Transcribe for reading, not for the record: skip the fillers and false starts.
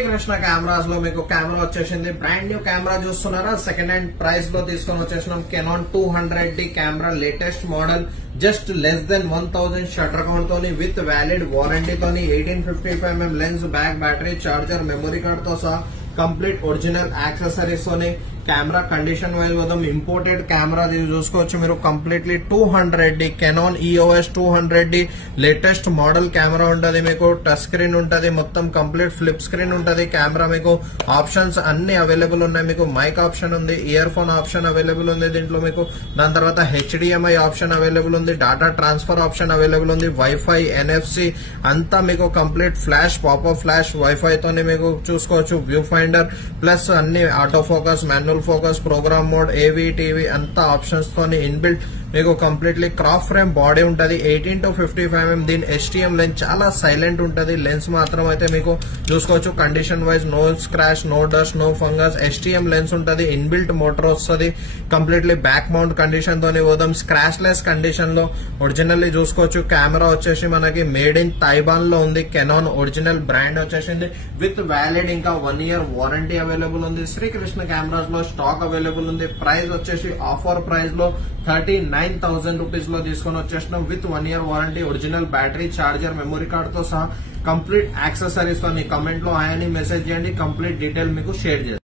Srikrishna cameras లో మీకు camera వచ్చేసింది. బ్రాండ్ న్యూ కెమెరా చూస్తున్నారా, సెకండ్ హ్యాండ్ ప్రైస్ లో తీసుకొని వచ్చేసినాం. Canon 200D camera, latest model, just less than 1000 shutter count తోని, విత్ వ్యాలిడ్ వారంటీ తోని, 1855mm lens, back battery, charger, memory card తో సహా కంప్లీట్ ఒరిజినల్ యాక్సెసరీస్ తోని. కెమెరా కండిషన్ వైజ్ వద్దాం. ఇంపోర్టెడ్ కెమెరా చూసుకోవచ్చు మీరు. Completely 200D Canon EOS 200D latest model camera ఉంటది. మీకు టచ్ స్క్రీన్ ఉంటది, మొత్తం కంప్లీట్ ఫ్లిప్ స్క్రీన్ ఉంటది. కెమెరా మీకు ఆప్షన్స్ అన్ని అవైలబుల్ ఉన్నాయి. మీకు మైక్ ఆప్షన్ ఉంది, ఇయర్ ఫోన్ ఆప్షన్ అవైలబుల్ ఉంది దీంట్లో మీకు. దాని తర్వాత HDMI ఆప్షన్ అవైలబుల్ ఉంది, డాటా ట్రాన్స్ఫర్ ఆప్షన్ అవైలబుల్ ఉంది, వైఫై, NFC అంతా మీకు complete flash, popup flash, wifi తోని మీకు చూసుకోవచ్చు. వ్యూ ఫైండర్ ప్లస్ అన్ని auto focus, manual focus, program mode, AV, TV అంతా ఆప్షన్స్ తోని ఇన్బిల్ట్. మీకు కంప్లీట్లీ క్రాప్ ఫ్రేమ్ బాడీ ఉంటది. 18-55mm దీని STM లెన్స్ చాలా సైలెంట్ ఉంటది. లెన్స్ మాత్రం అయితే మీకు చూసుకోవచ్చు. Condition wise no scratch, no dust, no fungus. STM lens ఉంటది, ఇన్బిల్ట్ మోటార్ వస్తుంది. కంప్లీట్లీ బ్యాక్ మౌంట్ కండిషన్ తోని పోదాం. స్క్రాచ్ లెస్ కండిషన్ లో ఒరిజినల్లీ చూసుకోవచ్చు. కెమెరా వచ్చేసి మనకి మేడ్ ఇన్ తైవాన్ లో ఉంది. కెనాన్ ఒరిజినల్ బ్రాండ్ వచ్చేసింది. విత్ వ్యాలిడ్ ఇంకా 1 year వారంటీ అవైలబుల్ ఉంది. శ్రీకృష్ణ కెమెరాస్ లో స్టాక్ అవైలబుల్ ఉంది. ప్రైస్ వచ్చేసి ఆఫర్ ప్రైస్ లో 39,000 రూపీస్ లో తీసుకొని వచ్చేసినాం. With 1 year warranty, original battery, charger, memory card తో సహా కంప్లీట్ యాక్సెసరీస్ తో. కమెంట్ లో ఆయన్ని మెసేజ్ చేయండి, కంప్లీట్ డీటెయిల్ మీకు షేర్ చేస్తాను.